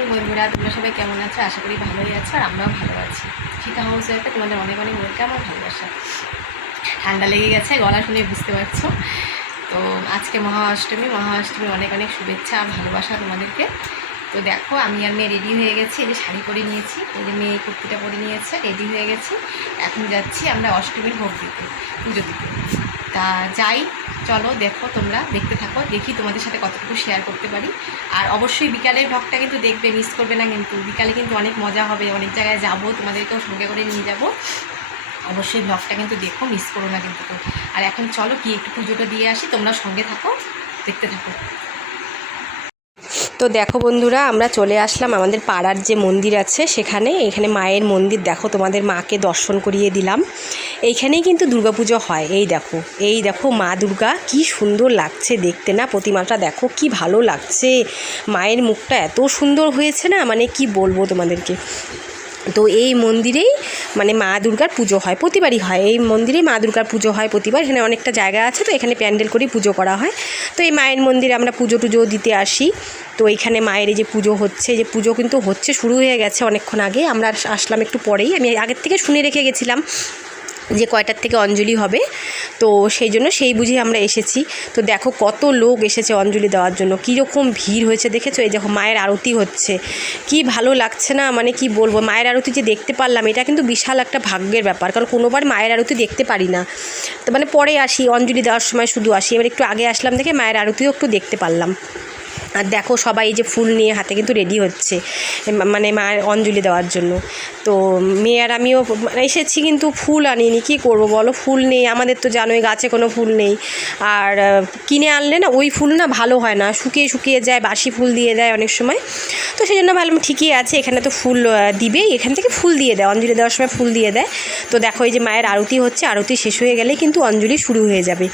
Morning বন্ধুরা, তোমরা সবাই কেমন আছো? আশা করি ভালোই আছো আর আমরাও ভালো আছি। শিখা হাউস ওয়াইফে তোমাদের অনেক অনেক ওয়েলকাম আর ভালোবাসা। ঠান্ডা লেগে গেছে, গলা শুনে বুঝতে পারছো। তো আজকে মহা অষ্টমীর অনেক অনেক শুভেচ্ছা আর ভালোবাসা তোমাদেরকে। তো দেখো, আমি আর মেয়ে রেডি হয়ে গেছি। এই যে শাড়ি পরে নিয়েছি, এই যে মেয়ে কুর্তিটা পরে নিয়েছে, রেডি হয়ে গেছি। এখন যাচ্ছি আমরা অষ্টমীর ভোগ দিতে, পুজো দিতে। তা যাই, চলো দেখো, তোমরা দেখতে থাকো, দেখি তোমাদের সাথে কতটুকু শেয়ার করতে পারি। আর অবশ্যই বিকালের ভ্লগটা কিন্তু দেখবে, মিস করবে না কিন্তু। বিকালে কিন্তু অনেক মজা হবে, অনেক জায়গায় যাবো, তোমাদেরকেও সঙ্গে করে নিয়ে যাব। অবশ্যই ভ্লগটা কিন্তু দেখো, মিস করো না কিন্তু। তো আর এখন চলো কি একটু পুজোটা দিয়ে আসি, তোমরা সঙ্গে থাকো, দেখতে থাকো। তো দেখো বন্ধুরা, আমরা চলে আসলাম আমাদের পাড়ার যে মন্দির আছে সেখানে। এখানে মায়ের মন্দির, দেখো তোমাদের মাকে দর্শন করিয়ে দিলাম। এইখানেই কিন্তু দুর্গাপুজো হয়। এই দেখো মা দুর্গা, কি সুন্দর লাগছে দেখতে না? প্রতিমাটা দেখো কি ভালো লাগছে, মায়ের মুখটা এত সুন্দর হয়েছে না, মানে কি বলবো তোমাদেরকে। তো এই মন্দিরেই মানে মা দুর্গার পুজো হয়, প্রতিবারই হয়। এই মন্দিরেই মা দুর্গার পুজো হয় প্রতিবার। এখানে অনেকটা জায়গা আছে, তো এখানে প্যান্ডেল করেই পুজো করা হয়। তো এই মায়ের মন্দিরে আমরা পুজো টুজো দিতে আসি। তো এইখানে মায়ের এই যে পুজো হচ্ছে, যে পুজো কিন্তু হচ্ছে, শুরু হয়ে গেছে অনেকক্ষণ আগে। আমরা আসলাম একটু পরেই, আমি আগের থেকে শুনে রেখে গেছিলাম যে কয়টার থেকে অঞ্জলি হবে। তো সেই জন্য সেই বুঝে আমরা এসেছি। তো দেখো কত লোক এসেছে অঞ্জলি দেওয়ার জন্য, কীরকম ভিড় হয়েছে দেখেছো? এই দেখো মায়ের আরতি হচ্ছে, কি ভালো লাগছে না, মানে কি বলবো। মায়ের আরতি যে দেখতে পারলাম, এটা কিন্তু বিশাল একটা ভাগ্যের ব্যাপার, কারণ কোনোবার মায়ের আরতি দেখতে পারি না। তো মানে পরে আসি, অঞ্জলি দেওয়ার সময় শুধু আসি, এবার একটু আগে আসলাম দেখে মায়ের আরতিও একটু দেখতে পারলাম। আর দেখো সবাই এই যে ফুল নিয়ে হাতে কিন্তু রেডি হচ্ছে, মানে মায়ের অঞ্জলি দেওয়ার জন্য। তো মেয়ে আর আমিও এসেছি, কিন্তু ফুল আনিনি, কী করবো বলো, ফুল নেই আমাদের, তো জানোই গাছে কোনো ফুল নেই। আর কিনে আনলে না ওই ফুল না ভালো হয় না, শুকিয়ে শুকিয়ে যায়, বাসি ফুল দিয়ে দেয় অনেক সময়। তো সেই জন্য ভাবলাম ঠিকই আছে, এখানে তো ফুল দিবেই, এখান থেকে ফুল দিয়ে দেয়, অঞ্জলি দেওয়ার সময় ফুল দিয়ে দেয়। তো দেখো এই যে মায়ের আরতি হচ্ছে, আরতি শেষ হয়ে গেলেই কিন্তু অঞ্জলি শুরু হয়ে যাবে।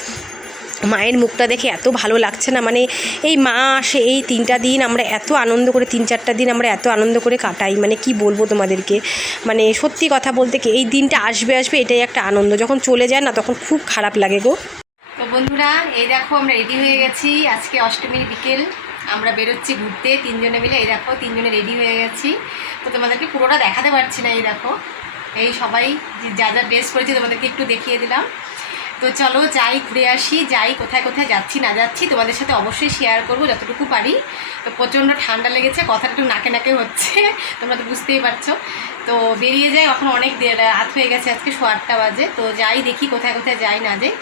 মায়ের মুখটা দেখে এত ভালো লাগছে না, মানে এই মা আসে, এই 3টা দিন আমরা এত আনন্দ করে, 3-4টা দিন আমরা এত আনন্দ করে কাটাই, মানে কি বলবো তোমাদেরকে। মানে সত্যি কথা বলতে কি, এই দিনটা আসবে এটাই একটা আনন্দ, যখন চলে যায় না তখন খুব খারাপ লাগে গো। তো বন্ধুরা, এই দেখো আমরা রেডি হয়ে গেছি। আজকে অষ্টমীর বিকেল, আমরা বেরোচ্ছি ঘুরতে 3জনে মিলে। এই দেখো 3জনে রেডি হয়ে গেছি। তো তোমাদেরকে পুরোটা দেখাতে পারছি না, এই দেখো এই সবাই যা যা ড্রেস করেছি তোমাদেরকে একটু দেখিয়ে দিলাম। তো চলো যাই, ঘুরে আসি, যাই কোথায় কোথায় যাচ্ছি না যাচ্ছি তোমাদের সাথে অবশ্যই শেয়ার করবো যতটুকু পারি। তো প্রচণ্ড ঠান্ডা লেগেছে, কথাটা একটু নাকে নাকে হচ্ছে, তোমরা তো বুঝতেই পারছো। তো বেরিয়ে যাই, এখন অনেক রাত হয়ে গেছে, আজকে 8:30 বাজে। তো যাই, দেখি কোথায় কোথায় যাই না যাই,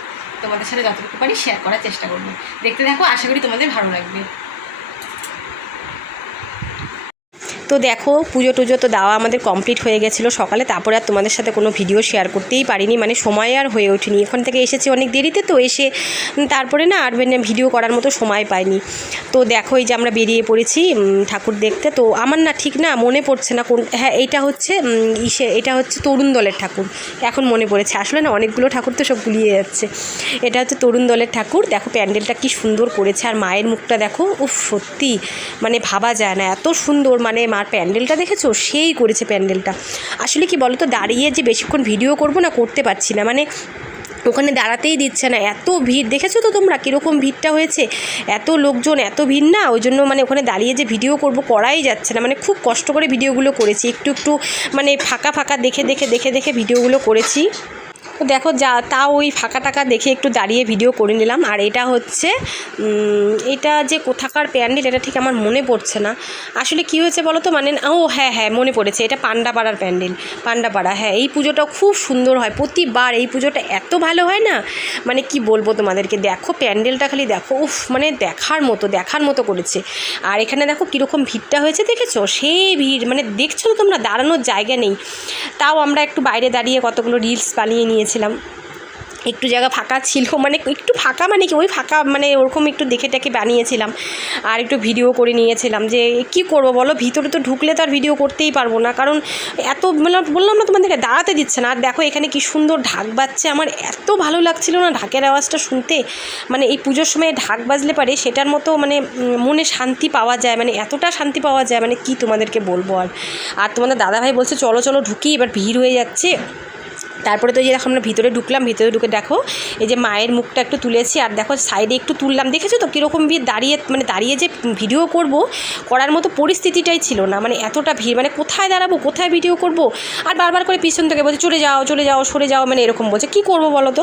তোমাদের সাথে যতটুকু পারি শেয়ার করার চেষ্টা করবো। দেখতে থাকো, আশা করি তোমাদের ভালো লাগবে। তো দেখো পুজো টুজো তো দেওয়া আমাদের কমপ্লিট হয়ে গেছিলো সকালে, তারপরে আর তোমাদের সাথে কোনো ভিডিও শেয়ার করতেই পারিনি, মানে সময় আর হয়ে ওঠেনি। এখান থেকে এসেছি অনেক দেরিতে, তো এসে তারপরে না আর ভিডিও করার মতো সময় পাইনি। তো দেখো এই যে আমরা বেরিয়ে পড়েছি ঠাকুর দেখতে। তো আমার না ঠিক না মনে পড়ছে না কোন, হ্যাঁ এটা হচ্ছে এটা হচ্ছে তরুণ দলের ঠাকুর, এখন মনে পড়েছে। আসলে না অনেকগুলো ঠাকুর তো সব গুলিয়ে যাচ্ছে। এটা হচ্ছে তরুণ দলের ঠাকুর। দেখো প্যান্ডেলটা কি সুন্দর করেছে, আর মায়ের মুখটা দেখো, উফ সত্যি মানে ভাবা যায় না এত সুন্দর, মানে মার প্যান্ডেলটা দেখেছো, সেই করেছে প্যান্ডেলটা। আসলে কি বলো তো, দাঁড়িয়ে যে বেশিক্ষণ ভিডিও করবো না, করতে পারছি না, মানে ওখানে দাঁড়াতেই দিচ্ছে না, এত ভিড়। দেখেছো তো তোমরা কীরকম ভিড়টা হয়েছে, এত লোকজন, এত ভিড় না, ওই জন্য মানে ওখানে দাঁড়িয়ে যে ভিডিও করব করাই যাচ্ছে না। মানে খুব কষ্ট করে ভিডিওগুলো করেছি, একটু একটু মানে ফাঁকা ফাঁকা দেখে ভিডিওগুলো করেছি। তো দেখো তাও ওই ফাঁকা টাকা দেখে একটু দাঁড়িয়ে ভিডিও করে নিলাম। আর এটা হচ্ছে এটা যে কোথাকার প্যান্ডেল এটা ঠিক আমার মনে পড়ছে না। আসলে কি হয়েছে বলো তো, মানে ও হ্যাঁ মনে পড়েছে, এটা পান্ডাপাড়ার প্যান্ডেল, পান্ডাপাড়া। হ্যাঁ এই পুজোটা খুব সুন্দর হয়, প্রতিবার এই পুজোটা এত ভালো হয় না, মানে কি বলবো তোমাদেরকে। দেখো প্যান্ডেলটা খালি দেখো, উফ মানে দেখার মতো করেছে। আর এখানে দেখো কীরকম ভিড়টা হয়েছে, দেখেছো সেই ভিড়, মানে দেখছো তো তোমরা, দাঁড়ানোর জায়গা নেই। তাও আমরা একটু বাইরে দাঁড়িয়ে কতগুলো রিলস বানিয়ে নিয়েছিলাম, একটু জায়গা ফাঁকা ছিল, মানে একটু ফাঁকা মানে কি ওই ফাঁকা মানে ওরকম একটু দেখে টেকে বানিয়েছিলাম। আর একটু ভিডিও করে নিয়েছিলাম, যে কি করব বলো, ভিতরে তো ঢুকলে তো আর ভিডিও করতেই পারবো না, কারণ এত বললাম না তোমাদেরকে, দাঁড়াতে দিচ্ছে না। আর দেখো এখানে কি সুন্দর ঢাক বাজছে, আমার এত ভালো লাগছিল না ঢাকের আওয়াজটা শুনতে। মানে এই পুজোর সময় ঢাক বাজলে পারে সেটার মতো মানে মনে শান্তি পাওয়া যায়, মানে এতটা শান্তি পাওয়া যায়, মানে কি তোমাদেরকে বলবো। আর তোমাদের দাদাভাই বলছে চলো ঢুকি, এবার ভিড় হয়ে যাচ্ছে। তারপরে তো এই যে দেখো আমরা ভিতরে ঢুকলাম, ভিতরে ঢুকে দেখো এই যে মায়ের মুখটা একটু তুলেছি, আর দেখো সাইডে একটু তুললাম, দেখেছো তো কীরকম ভিড়, দাঁড়িয়ে যে ভিডিও করার মতো পরিস্থিতিটাই ছিল না, মানে এতটা ভিড়, মানে কোথায় দাঁড়াবো, কোথায় ভিডিও করব, আর বারবার করে পিছন থেকে বলছে চলে যাও সরে যাও, মানে এরকম বলছে, কী করবো বলো তো।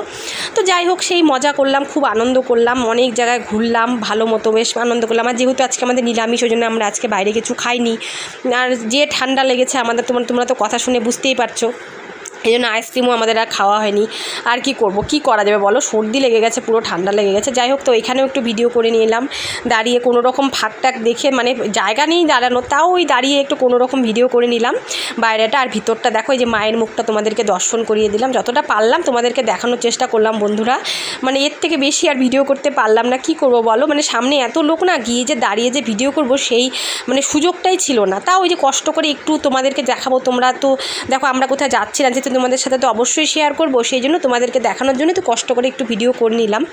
তো যাই হোক সেই মজা করলাম, খুব আনন্দ করলাম, অনেক জায়গায় ঘুরলাম, ভালো মতো বেশ আনন্দ করলাম। আর যেহেতু আজকে আমাদের নিরামিষ, ওই জন্য আমরা আজকে বাইরে কিছু খাইনি। আর যে ঠান্ডা লেগেছে আমাদের, তোমরা তো কথা শুনে বুঝতেই পারছো, এই জন্য আইসক্রিমও আমাদের আর খাওয়া হয়নি। আর কি করব, কি করা যাবে বলো, সর্দি লেগে গেছে, পুরো ঠান্ডা লেগে গেছে। যাই হোক, তো এখানেও একটু ভিডিও করে নিলাম, দাঁড়িয়ে কোনো রকম ফাঁকটাক দেখে, মানে জায়গা নেই দাঁড়ানো, তাও ওই দাঁড়িয়ে একটু কোনো রকম ভিডিও করে নিলাম বাইরেটা। আর ভিতরটা দেখো, এই যে মায়ের মুখটা তোমাদেরকে দর্শন করিয়ে দিলাম, যতটা পারলাম তোমাদেরকে দেখানোর চেষ্টা করলাম বন্ধুরা, মানে এর থেকে বেশি আর ভিডিও করতে পারলাম না, কি করব বলো, মানে সামনে এত লোক না, গিয়ে যে দাঁড়িয়ে যে ভিডিও করব সেই মানে সুযোগটাই ছিল না। তাও ওই যে কষ্ট করে একটু তোমাদেরকে দেখাবো, তোমরা তো দেখো আমরা কোথায় যাচ্ছি না, যেহেতু তোমাদের সাথে তো অবশ্যই শেয়ার করবো, সেই জন্য তোমাদেরকে দেখানোর জন্য তো কষ্ট করে একটু ভিডিও করে নিলাম।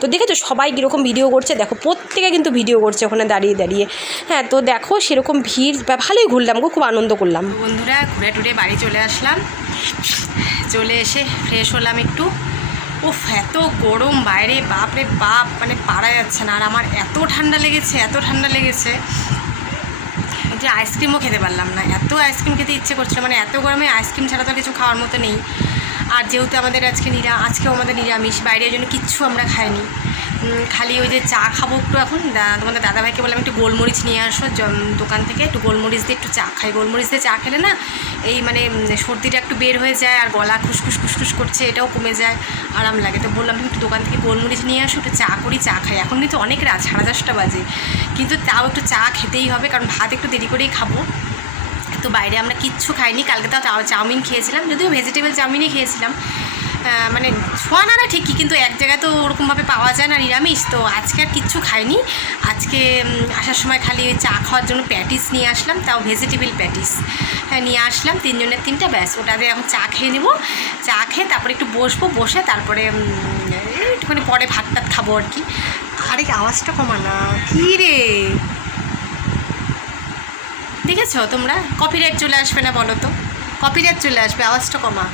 তো দেখেছো সবাই কীরকম ভিডিও করছে, দেখো প্রত্যেকে কিন্তু ভিডিও করছে ওখানে দাঁড়িয়ে। হ্যাঁ, তো দেখো সেরকম ভিড়, ভালোই ঘুরলাম গো, খুব আনন্দ করলাম। বন্ধুরা ঘুরে টুরে বাড়ি চলে আসলাম, চলে এসে ফ্রেশ হলাম একটু। উফ, এত গরম বাইরে, বাপরে বাপ, মানে পারা যাচ্ছে না। আর আমার এত ঠান্ডা লেগেছে যে আইসক্রিমও খেতে পারলাম না, এত আইসক্রিম খেতে ইচ্ছে করছিল, মানে এত গরমে আইসক্রিম ছাড়া তো কিছু খাওয়ার মতো নেই। আর যেহেতু আমাদের আজকেও আমাদের নিরামিষ, বাইরের জন্য কিচ্ছু আমরা খাইনি, খালি ওই যে চা খাবো একটু। এখন তোমাদের দাদাভাইকে বললাম একটু গোলমরিচ নিয়ে আসো দোকান থেকে, একটু গোলমরিচ দিয়ে একটু চা খাই। গোলমরিচ দিয়ে চা খেলে না এই মানে সর্দিটা একটু বের হয়ে যায়, আর গলা খুসখুস করছে, এটাও কমে যায়, আরাম লাগে। তো বললাম তুমি একটু দোকান থেকে গোলমরিচ নিয়ে আসো, একটু চা করি, চা খাই। এখন কিন্তু অনেক রাত, 10:30 বাজে, কিন্তু তাও একটু চা খেতেই হবে, কারণ ভাত একটু দেরি করেই খাবো। তো বাইরে আমরা কিচ্ছু খাইনি, কালকে তাও চাউমিন খেয়েছিলাম, যদিও ভেজিটেবল চাউমিনই খেয়েছিলাম, মানে সোয়ানারা ঠিকই, কিন্তু এক জায়গায় তো ওরকমভাবে পাওয়া যায় না নিরামিষ। তো আজকে আর কিচ্ছু খাইনি, আজকে আসার সময় খালি ওই চা খাওয়ার জন্য প্যাটিস নিয়ে আসলাম, তাও ভেজিটেবল প্যাটিস, হ্যাঁ নিয়ে আসলাম, 3 জনের 3টা, ব্যাস ওটা দিয়ে এখন চা খেয়ে নেবো। চা খেয়ে তারপরে একটু বসে তারপরে একটুখানি পরে ভাত টাত খাবো আর কি। আরে আওয়াজটা কমা না, কী রে, দেখেছো তোমরা, কপিরাইট চলে আসবে না বলো তো, কপিরাইট চলে আসবে, আওয়াজটা কমা।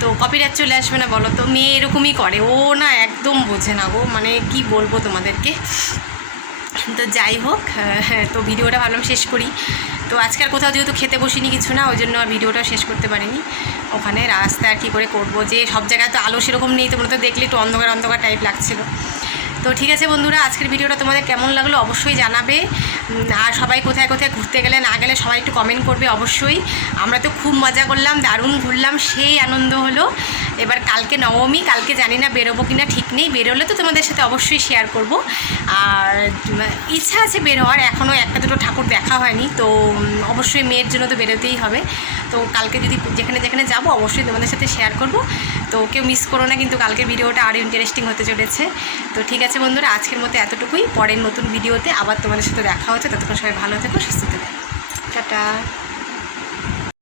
তো কপিরাইট চলে আসবে না বলো তো, মেয়ে এরকমই করে, ও না একদম বোঝে না গো, মানে কি বলবো তোমাদেরকে। তো যাই হোক, তো ভিডিওটা ভাবলাম শেষ করি। তো আজকাল কোথাও যেহেতু খেতে বসিনি কিছু না, ওই জন্য আর ভিডিওটা শেষ করতে পারিনি। ওখানে রাস্তায় আর কী করে করবো, যে সব জায়গায় তো আলো সেরকম নেই, তোমরা তো দেখলে একটু অন্ধকার টাইপ লাগছিলো। তো ঠিক আছে বন্ধুরা, আজকের ভিডিওটা তোমাদের কেমন লাগলো অবশ্যই জানাবে, আর সবাই কোথায় ঘুরতে গেলে না গেলে সবাই একটু কমেন্ট করবে অবশ্যই। আমরা তো খুব মজা করলাম, দারুণ ঘুরলাম, সেই আনন্দ হলো। এবার কালকে নবমী, কালকে জানি না বেরোবো কিনা ঠিক নেই, বেরোলে তো তোমাদের সাথে অবশ্যই শেয়ার করব। আর ইচ্ছা আছে বের হওয়ার, এখনও 1-2 ঠাকুর দেখা হয়নি, তো অবশ্যই মেয়ের জন্য তো বেরোতেই হবে। তো কালকে যদি যেখানে যাবো অবশ্যই তোমাদের সাথে শেয়ার করব। তো কেউ মিস করো না, কিন্তু কালকের ভিডিওটা আরও ইন্টারেস্টিং হতে চলেছে। তো ঠিক আছে বন্ধুরা, আজকের মতো এতটুকুই, পরের নতুন ভিডিওতে আবার তোমাদের সাথে দেখা হচ্ছে। ততক্ষণ সবাই ভালো থেকো, সুস্থ থেকো, টাটা।